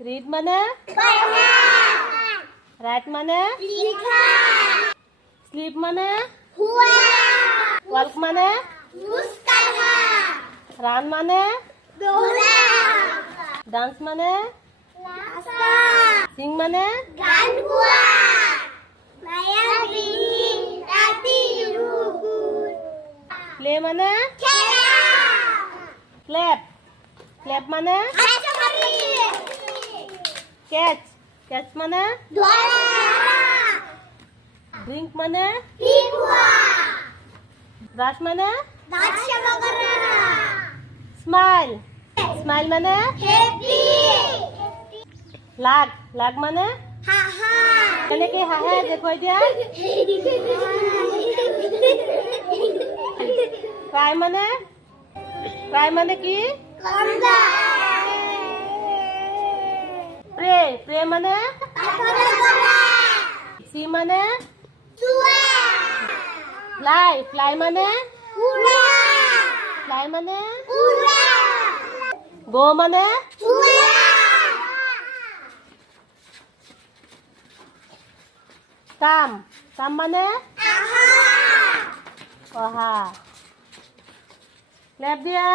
read মানে right মানে slip মানে ওয়াক মানে রান মানে ডান্স মানে সিং মানে প্লে মানে ক্ল্যাপ ক্ল্যাপ মানে ক্যাচ ক্যাচ মানে ড্রিঙ্ক মানে ব্রাশ মানে স্মাইল স্মাইল মানে লাগ লাগ মানে কেনেকে হাঁহে দেখুৱাই দিয়া ক্রাই মানে কি প্রে প্রে মানে সি মানে ফ্লাই ফ্লাই মানে ফ্লাই মানে গো মানে কাম কাম মানে অহা ক্ল্যাপ দিয়া